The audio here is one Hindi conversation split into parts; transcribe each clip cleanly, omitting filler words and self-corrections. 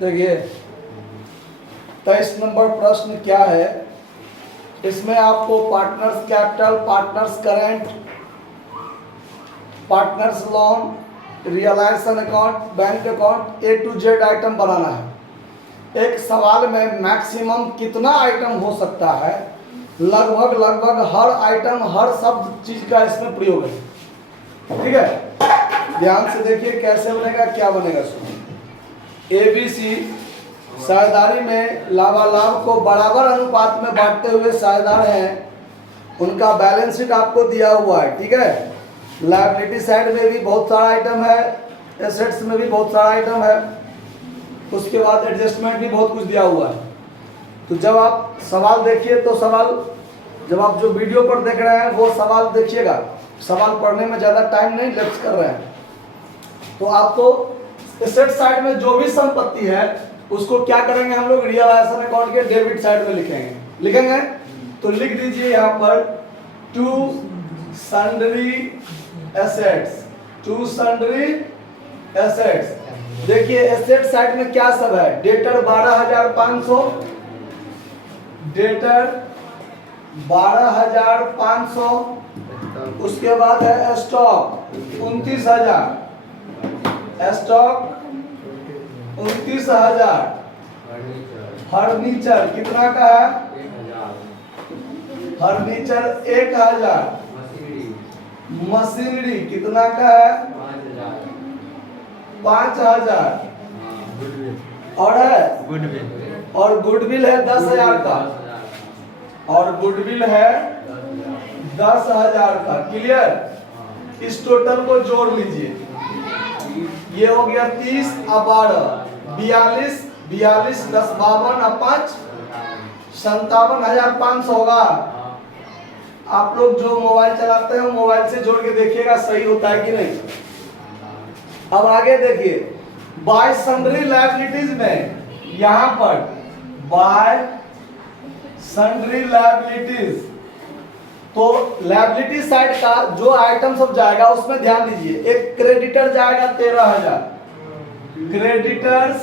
देखिए 23 नंबर प्रश्न क्या है, इसमें आपको partners capital, partners current, partners loan, realization account, bank account A to Z item बनाना है। एक सवाल में मैक्सिमम कितना आइटम हो सकता है, लगभग हर आइटम, हर शब्द चीज का इसमें प्रयोग है। ठीक है, ध्यान से देखिए कैसे बनेगा, क्या बनेगा। सुनिए, ABC साझेदारी में लाभालाभ को बराबर अनुपात में बांटते हुए साझेदार हैं, उनका बैलेंस शीट आपको दिया हुआ है। ठीक है, लायबिलिटी साइड में भी बहुत सारा आइटम है, एसेट्स में भी बहुत सारा आइटम है, उसके बाद एडजस्टमेंट भी बहुत कुछ दिया हुआ है। तो जब आप सवाल देखिए तो सवाल, जब आप जो वीडियो पर देख रहे हैं वो सवाल देखिएगा, सवाल पढ़ने में ज़्यादा टाइम नहीं लैप्स कर रहे हैं। तो आपको एसेट साइड में जो भी संपत्ति है उसको क्या करेंगे हम लोग, रियलाइजेशन अकाउंट के डेबिट साइड में लिखेंगे। तो लिख दीजिए यहाँ पर टू सन्ड्री एसेट्स। देखिए एसेट साइड में क्या सब है, डेटर 12,500, डेटर 12,500, उसके बाद है स्टॉक 29,000, स्टॉक 29,000, फर्नीचर कितना का है, फर्नीचर 1,000, मशीनरी कितना का है, 5,000, और है और गुडविल है 10,000 का, और गुडविल है 10,000 का। क्लियर, इस टोटल को जोड़ लीजिए, ये हो गया 30 और 12, 42, 10, 52 और 5, 57,500 होगा। आप लोग जो मोबाइल चलाते हैं मोबाइल से जोड़ के देखिएगा सही होता है कि नहीं। अब आगे देखिए, बाय सन्ड्री लायबिलिटीज में यहां पर बाय सन्ड्री लायबिलिटीज, तो लायबिलिटी साइड का जो आइटम सब जाएगा उसमें ध्यान दीजिए। एक क्रेडिटर जाएगा 13,000, क्रेडिटर्स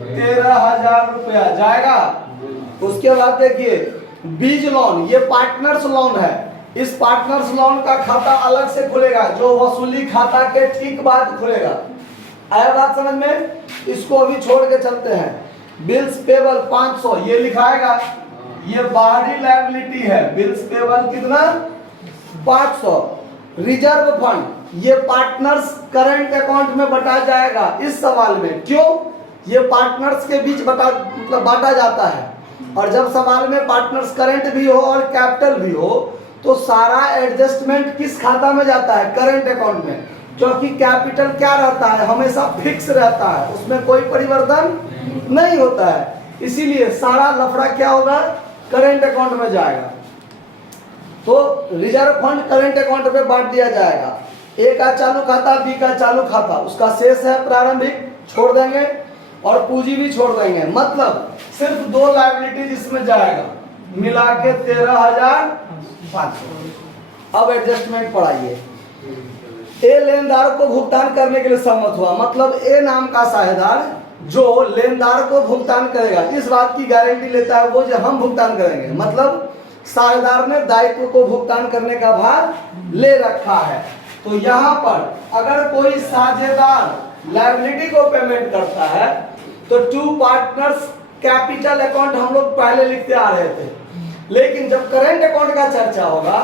13,000 रुपया जाएगा। उसके बाद देखिए बीज लोन, ये पार्टनर्स लोन है, इस पार्टनर्स लोन का खाता अलग से खुलेगा, जो वसूली खाता के ठीक बाद खुलेगा। आया बात समझ में, इसको अभी छोड़ के चलते हैं। बिल्स पेबल 500 ये लिखाएगा, ये बाहरी लायबिलिटी है। बिल्स पेबल कितना, 500। रिजर्व फंड ये पार्टनर्स करंट अकाउंट में बटा जाएगा इस सवाल में। क्यों, ये पार्टनर्स के बीच मतलब बांटा जाता है, और जब सवाल में पार्टनर्स करंट भी हो और कैपिटल भी हो तो सारा एडजस्टमेंट किस खाता में जाता है, करंट अकाउंट में। क्योंकि कैपिटल क्या रहता है, हमेशा फिक्स रहता है, उसमें कोई परिवर्तन नहीं होता है, इसीलिए सारा लफड़ा क्या होगा, करंट अकाउंट में जाएगा। तो रिजर्व फंड करंट अकाउंट में बांट दिया जाएगा। ए का चालू खाता, बी का चालू खाता, उसका शेष है प्रारंभिक छोड़ देंगे और पूंजी भी छोड़ देंगे, मतलब सिर्फ 2 लायबिलिटीज इसमें जाएगा, मिला के 13,500। अब एडजस्टमेंट पढ़ाइए। ए लेनदार को भुगतान करने के लिए सम्मत हुआ, मतलब ए नाम का साझेदार जो लेनदार को भुगतान करेगा, इस बात की गारंटी लेता है वो जो हम भुगतान करेंगे, मतलब साझेदार ने दायित्व को भुगतान करने का भार ले रखा है। तो यहाँ पर अगर कोई साझेदार लायबिलिटी को पेमेंट करता है तो टू पार्टनर्स कैपिटल अकाउंट हम लोग पहले लिखते आ रहे थे, लेकिन जब करंट अकाउंट का चर्चा होगा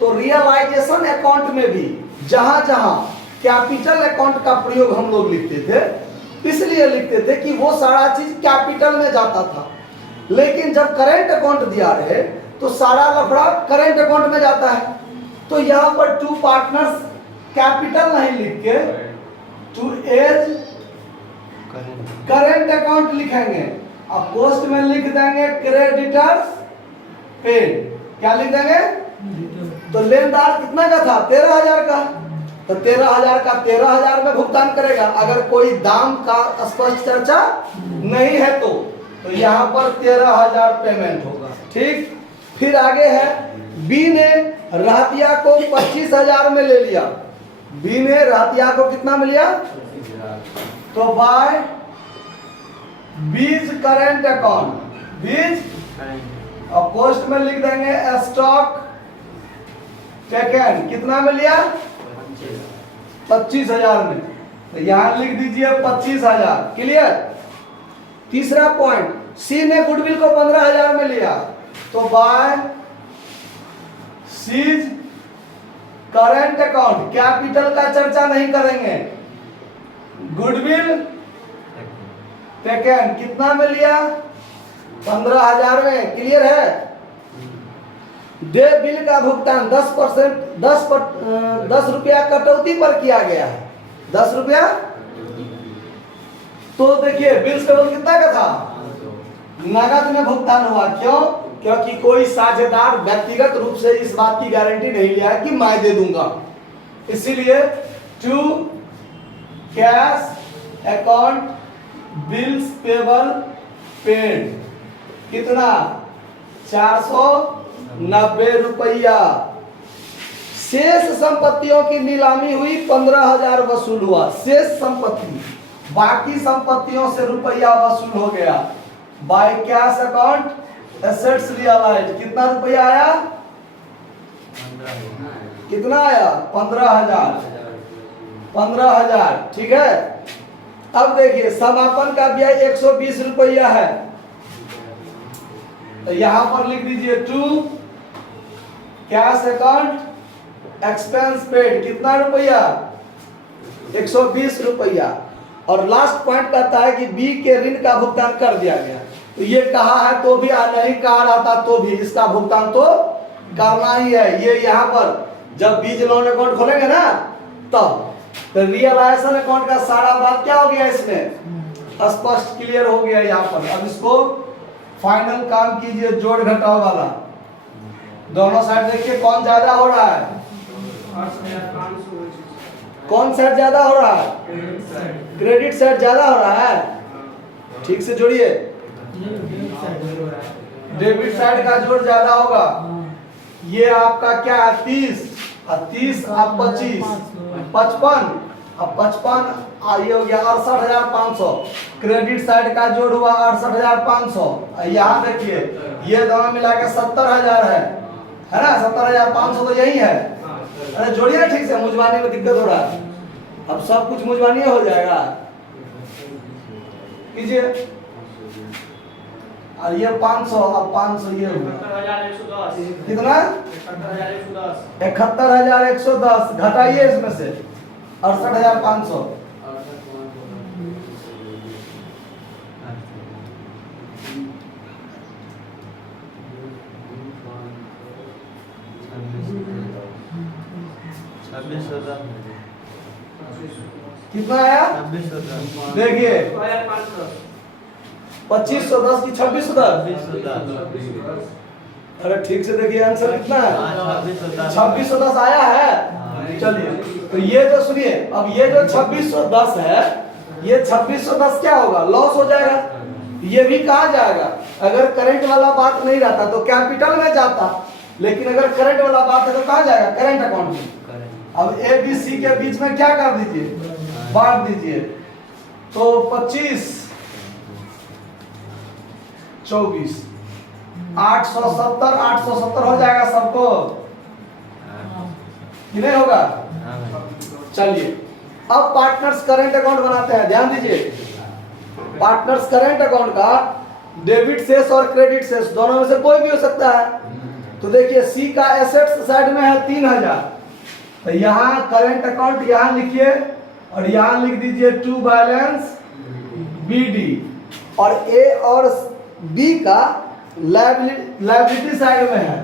तो रियलाइजेशन अकाउंट में भी जहां जहां कैपिटल अकाउंट का प्रयोग हम लोग लिखते थे, इसलिए लिखते थे कि वो सारा चीज कैपिटल में जाता था। लेकिन जब करंट अकाउंट दिया रहे तो सारा लफड़ा करंट अकाउंट में जाता है। तो यहाँ पर टू पार्टनर्स कैपिटल नहीं लिख के टू एज करंट अकाउंट लिखेंगे। अब पोस्ट में लिख देंगे क्रेडिटर्स पेड, क्या लिख देंगे, तो लेनदार कितना का था, 13,000 का, तो 13,000 का 13,000 में भुगतान करेगा। अगर कोई दाम का स्पष्ट चर्चा नहीं है तो यहाँ पर 13,000 पेमेंट होगा। ठीक, फिर आगे है बी ने राहतिया को 25,000 में ले लिया। बी ने राहतिया को कितना में लिया, तो बाय बीज करंट अकाउंट, बीज और पोस्ट में लिख देंगे स्टॉक टेकन। कितना में लिया? 25,000 में, तो यहां लिख दीजिए 25,000। क्लियर। तीसरा पॉइंट, सी ने गुडविल को 15,000 में लिया, तो by C's current account, capital का चर्चा नहीं करेंगे, गुडविल टेकन कितना में लिया? 15,000 में। क्लियर है। दे बिल का भुगतान 10% 10 रुपया कटौती पर किया गया है, 10 रुपया। तो देखिए बिल टेबल कितना का था? नगद में भुगतान हुआ। क्यों? क्योंकि कोई साझेदार व्यक्तिगत रूप से इस बात की गारंटी नहीं लिया है कि मैं दे दूंगा, इसीलिए to cash account bills payable paid कितना? 490 रुपया। शेष संपत्तियों की नीलामी हुई, 15,000 वसूल हुआ। शेष संपत्ति, बाकी संपत्तियों से रुपया वसूल हो गया। By cash account assets realise कितना रुपया आया? कितना आया? 15,000। 15,000। ठीक है। अब देखिए समापन का व्यय 120 रुपया है, तो यहां पर लिख दीजिए to cash account expense paid कितना रुपया? 120 रुपया। और लास्ट पॉइंट कहता है कि बी के ऋण का भुगतान कर दिया गया। तो ये कहा है तो भी नहीं कहा रहता तो भी इसका भुगतान तो करना ही है। ये यहाँ पर जब बीज लोन अकाउंट खोलेंगे ना तब तो रियलाइजेशन अकाउंट का सारा बात क्या हो गया इसमें स्पष्ट क्लियर हो गया यहाँ पर। अब इसको फाइनल काम कीजिए जोड़ घटाव वाला। दोनों साइड देखिए कौन ज्यादा हो रहा है, कौन साइड ज्यादा हो रहा है? क्रेडिट साइड ज्यादा हो रहा है। ठीक से जोड़िए, डेबिट साइड का जोड़ ज्यादा होगा। ये आपका क्या है 30 और 30 और 25 55 और 55 ये हो गया 68,500। क्रेडिट साइड का जोड़ हुआ 68,500। यहाँ देखिए ये दोनों मिला के 70,000 है ना? 70,500 तो यही है। अरे जोड़िए ठीक से, मुझवानी में दिक्कत हो रहा है। अब सब कुछ मुझवानी हो जाएगा। कीजिए। और ये 500 और 500 ये कितना? 71,110। घटाइए इसमें से 68,500। कितना आया? देखिए 2510 की 2610। अरे ठीक से देखिए आंसर कितना है? 2610 आया है। चलिए तो ये जो सुनिए, अब ये जो 2610 है, ये 2610 क्या होगा? लॉस हो जाएगा। ये भी कहा जाएगा अगर करंट वाला बात नहीं रहता तो कैपिटल में जाता, लेकिन अगर करंट वाला बात है तो कहा जाएगा करंट अकाउंट में। अब ए बी सी के बीच में क्या कर दीजिए? बांट दीजिए। तो 25 24 870 870 हो जाएगा सबको कि नहीं होगा? चलिए अब पार्टनर्स करंट अकाउंट बनाते हैं। ध्यान दीजिए, पार्टनर्स करंट अकाउंट का डेबिट शेष और क्रेडिट शेष दोनों में से कोई भी हो सकता है। तो देखिए सी का एसेट्स साइड में है 3,000, तो यहाँ करंट अकाउंट यहाँ लिखिए और यहाँ लिख दीजिए टू बैलेंस बीडी। और ए और बी का लायबिलिटी साइड में है,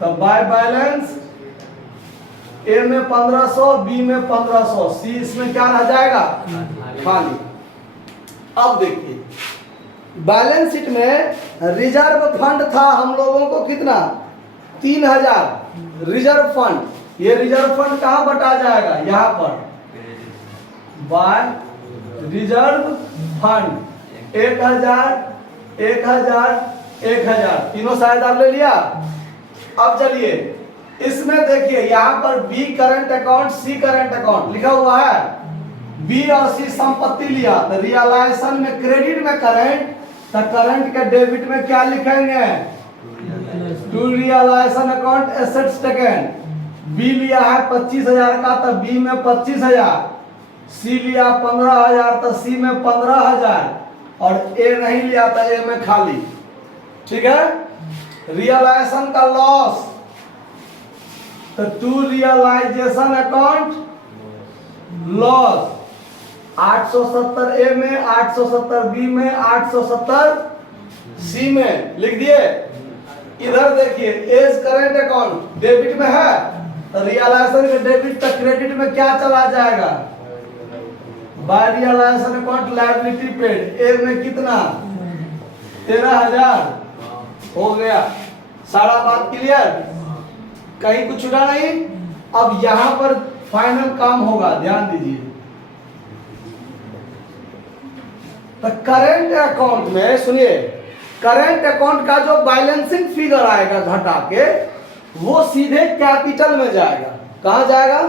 तो बाय बैलेंस ए में 1500, बी में 1500, सी इसमें क्या रह जाएगा? खाली। अब देखिए बैलेंस शीट में रिजर्व फंड था हम लोगों को कितना? 3,000 रिजर्व फंड। ये रिजर्व फंड कहाँ बटा जाएगा? यहाँ पर बाय रिजर्व फंड 1,000 1,000 1,000 तीनों साझेदार ले लिया। अब चलिए इसमें देखिए यहाँ पर B current account C current account लिखा हुआ है। बी और सी संपत्ति लिया तो रियलाइजेशन में क्रेडिट में करंट, तो करंट के डेबिट में क्या लिखेंगे? To realisation account assets taken. B लिया है 25,000 का तो बी में 25,000, सी लिया 15,000 तो सी में 15,000, और ए नहीं लिया तो ए में खाली। ठीक है। रियलाइजेशन का लॉस तो टू रियलाइजेशन अकाउंट लॉस 870 ए में, 870 बी में, 870 सी में लिख दिए। इधर देखिए एज करेंट अकाउंट डेबिट में है तो रियलाइजेशन के डेबिट तक क्रेडिट में क्या चला जाएगा? By realisation account liability paid. A में कितना? 13,000 हो गया। सारा बात क्लियर? कहीं कुछ छूटा नहीं। अब यहां पर फाइनल काम होगा, ध्यान दीजिए। तो करेंट अकाउंट में सुनिए, करेंट अकाउंट का जो बैलेंसिंग फिगर आएगा घटा के वो सीधे कैपिटल में जाएगा। कहां जाएगा?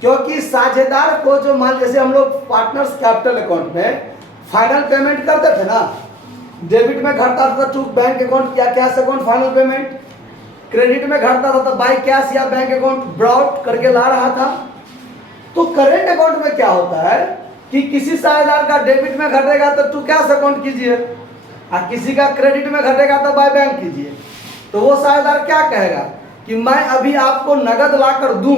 क्योंकि साझेदार को जो मान, जैसे हम लोग पार्टनर्स कैपिटल अकाउंट में फाइनल पेमेंट करते थे ना, डेबिट में घटता था टू बैंक अकाउंट या cash account final payment, credit में घटता था तो बाय कैश या बैंक अकाउंट ब्रॉड करके ला रहा था। तो करेंट अकाउंट में क्या होता है कि किसी साझेदार का डेबिट में घटेगा तो टू कैश अकाउंट कीजिए, और किसी का क्रेडिट में घटेगा तो बाय बैंक कीजिए। तो वो साझेदार क्या कहेगा कि मैं अभी आपको नगद ला कर दूं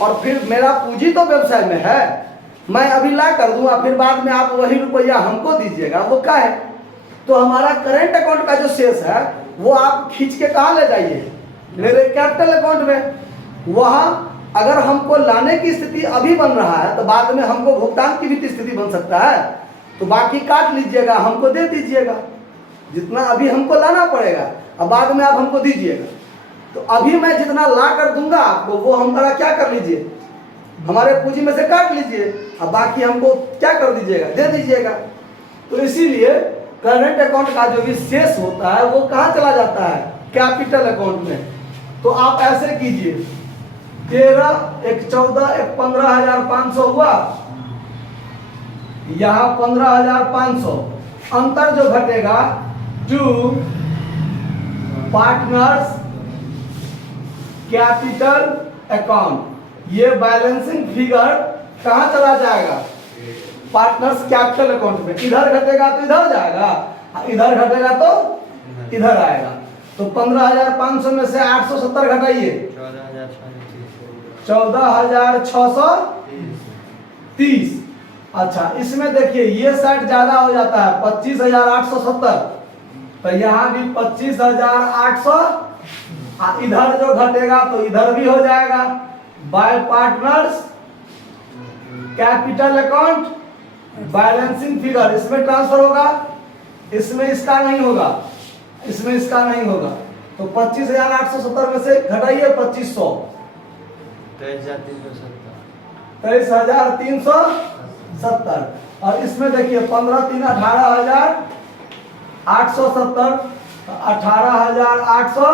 और फिर मेरा पूंजी तो व्यवसाय में है, मैं अभी ला कर दूं और फिर बाद में आप वही रुपया हमको दीजिएगा, वो क्या है? तो हमारा करेंट अकाउंट का जो शेष है वो आप खींच के कहाँ ले जाइए? मेरे कैपिटल अकाउंट में। वहां अगर हमको लाने की स्थिति अभी बन रहा है तो बाद में हमको भुगतान की भी स्थिति बन सकता है, तो बाकी काट लीजिएगा, हमको दे दीजिएगा, जितना अभी हमको लाना पड़ेगा और बाद में आप हमको दीजिएगा। तो अभी मैं जितना ला कर दूंगा आपको वो हमारा क्या कर लीजिए, हमारे पूंजी में से काट लीजिए, और बाकी हमको क्या कर दीजिएगा? दे दीजिएगा। तो इसीलिए करंट अकाउंट का जो भी शेष होता है वो कहाँ चला जाता है? कैपिटल अकाउंट में। तो आप ऐसे कीजिए, 13, एक 14, एक 15,500 हुआ, यहां 15,500, अंतर जो घटेगा टू पार्टनर्स कैपिटल अकाउंट, ये बैलेंसिंग फिगर कहां चला जाएगा? पार्टनर्स कैपिटल अकाउंट में। इधर घटेगा तो इधर जाएगा, इधर घटेगा तो इधर आएगा। तो 15,500 में से 870 घटाइए, 14,630। अच्छा, इसमें देखिए ये साइड ज्यादा हो जाता है, 25,870, तो यहाँ भी 25,800, इधर जो घटेगा तो इधर भी हो जाएगा। Bye partners capital account balancing figure, इसमें ट्रांसफर होगा, इसमें इसका नहीं होगा, इसमें इसका नहीं होगा। तो 25,870 में से घटाइए 2,500, 23,370, और इसमें देखिए 15 3 18,870, 18,800,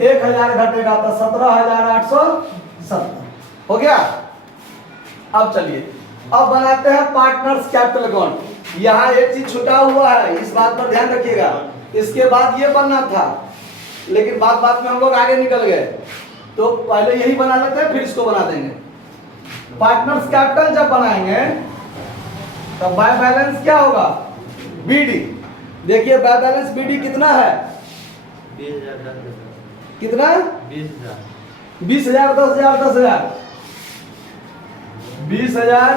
1,000 घटेगा तो 17,870 हो गया। अब चलिए अब बनाते हैं पार्टनर्स कैपिटल अकाउंट। यहाँ एक चीज छुटा हुआ है, इस बात पर ध्यान रखिएगा। इसके बाद ये बनना था, लेकिन बात में हम लोग आगे निकल गए, तो पहले यही बना लेते हैं फिर इसको बना देंगे। पार्टनर्स कैपिटल जब बनाएंगे तो बाय बैलेंस क्या होगा? बीडी। देखिए बाय बैलेंस बीडी कितना है? 20,000। कितना? 20,000। 20,000, 10,000, 10,000, 20,000,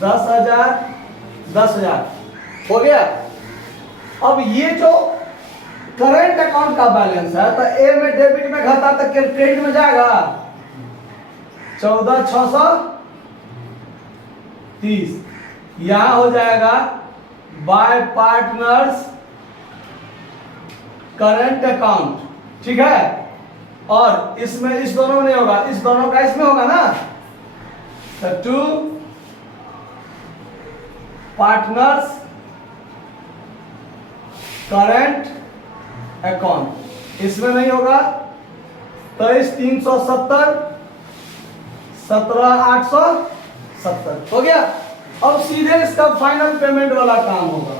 10,000, 10,000 हो गया। अब ये जो करंट अकाउंट का बैलेंस है तो ए में डेबिट में घटा तो क्रेडिट में जाएगा, 14,630। यहां हो जाएगा बाय पार्टनर्स करंट अकाउंट, ठीक है। और इसमें इस दोनों में नहीं होगा, इस दोनों का इसमें होगा ना, तो टू पार्टनर्स करंट अकाउंट, इसमें नहीं होगा। 23,370, 17,870, 70 हो गया। अब सीधे इसका फाइनल पेमेंट वाला काम होगा।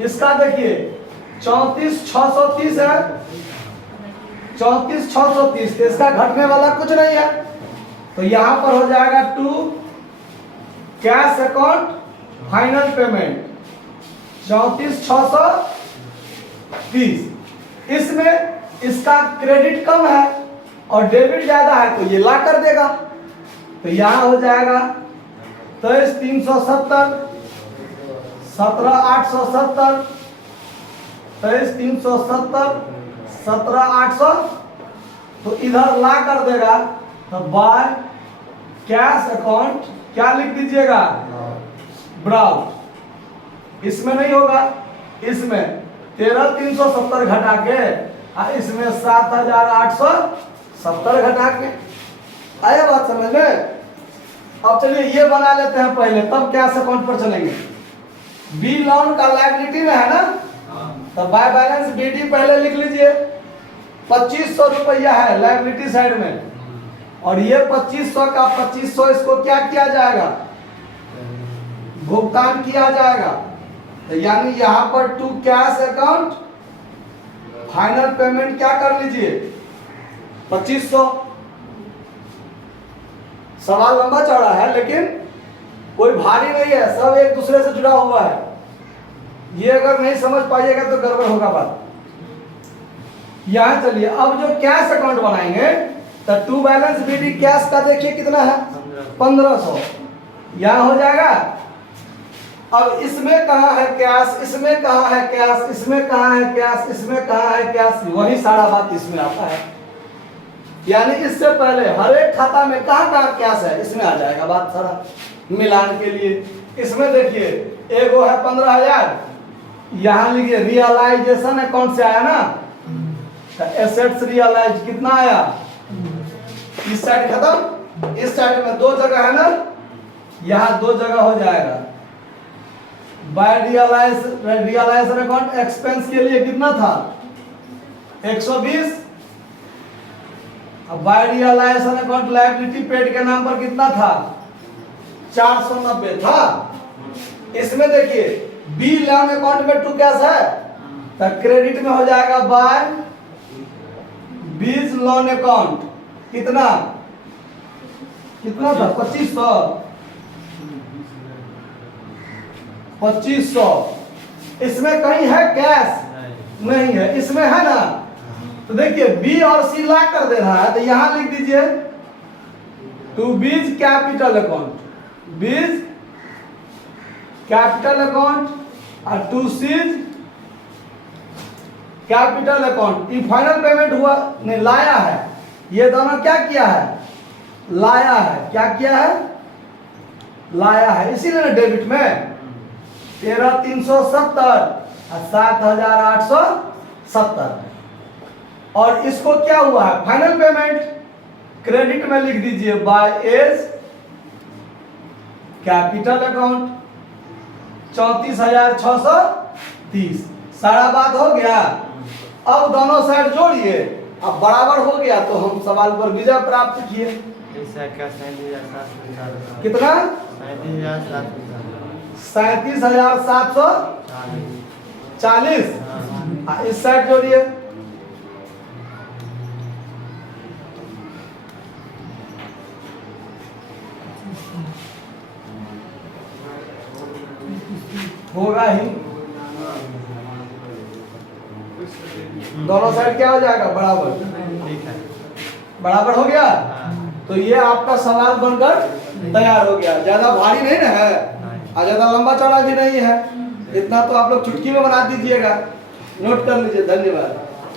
इसका देखिए 34,630 है, 34,630, तो इसका घटने वाला कुछ नहीं है, तो यहां पर हो जाएगा to cash account final payment 34,630। इसमें इसका क्रेडिट कम है और डेबिट ज्यादा है, तो ये ला कर देगा, तो यहां हो जाएगा 23,370, 17,870, 23,370, 17,800, तो इधर ला कर देगा, तो बाय कैश अकाउंट क्या लिख दीजिएगा, ब्राउट। इसमें नहीं होगा, इसमें 13,370 घटा के और इसमें 7,870 घटा के। आया बात समझ में? अब चलिए ये बना लेते हैं पहले, तब कैश अकाउंट पर चलेंगे। बी लोन का लायबिलिटी में है ना, तो बाय बैलेंस बीडी पहले लिख लीजिए। 2,500 रुपया है लायबिलिटी साइड में, और ये 2,500 का 2,500 इसको क्या किया जाएगा, भुगतान किया जाएगा, तो यानी यहां पर to cash account final payment क्या कर लीजिए 2,500। सवाल लंबा चौड़ा है लेकिन कोई भारी नहीं है, सब एक दूसरे से जुड़ा हुआ है। ये अगर नहीं समझ पाइएगा तो गड़बड़ होगा बात। यहां चलिए, अब जो कैश अकाउंट बनाएंगे तो टू बैलेंस बीडी कैश का देखिए कितना है 1,500, यहां हो जाएगा। अब इसमें कहाँ है कैश, इसमें कहाँ है कैश, इसमें कहाँ है कैश, इसमें कहाँ है कैश, वही सारा बात इसमें आता है। यानी इससे पहले हर एक खाता में कहाँ कहाँ कैश है इसमें आ जाएगा बात सारा मिलान के लिए। इसमें देखिए एगो है 15,000, यहाँ लिखिए रियलाइजेशन अकाउंट से आया ना, तो एसेट्स रियलाइज कितना आया, इस साइड खत्म, इस साइड में 2 जगह है ना, यहाँ 2 जगह हो जाएगा। बाय रियलाइजेशन अकाउंट एक्सपेंस के लिए कितना था 120, अब by realisation account liability paid के नाम पर कितना था 490 था। इसमें देखिए बी लोन अकाउंट में टू कैश है, तो क्रेडिट में हो जाएगा बाय बीज लोन अकाउंट कितना कितना था 2,500। इसमें कहीं है कैश नहीं है, इसमें है ना, तो देखिए बी और सी ला कर दे रहा है, तो यहां लिख दीजिए to B's capital account, B's capital account और टू सीज कैपिटल अकाउंट। ये फाइनल पेमेंट हुआ नहीं, लाया है, ये दोनों क्या किया है लाया है, क्या किया है लाया है, इसीलिए डेबिट में 13,370 और 7,870। और इसको क्या हुआ है फाइनल पेमेंट, क्रेडिट में लिख दीजिए बाय एज कैपिटल अकाउंट 34,630। सारा बात हो गया। अब दोनों साइड जोड़िए, अब बराबर हो गया तो हम सवाल पर विजय प्राप्त किए। कितना 37,740। इस साइड जोड़िए, होगा ही, दोनों साइड क्या हो जाएगा बराबर, बराबर हो गया। तो ये आपका सवाल बनकर तैयार हो गया। ज्यादा भारी नहीं ना है और ज्यादा लंबा चौड़ा भी नहीं है, इतना तो आप लोग चुटकी में बना दीजिएगा, नोट कर लीजिए। धन्यवाद।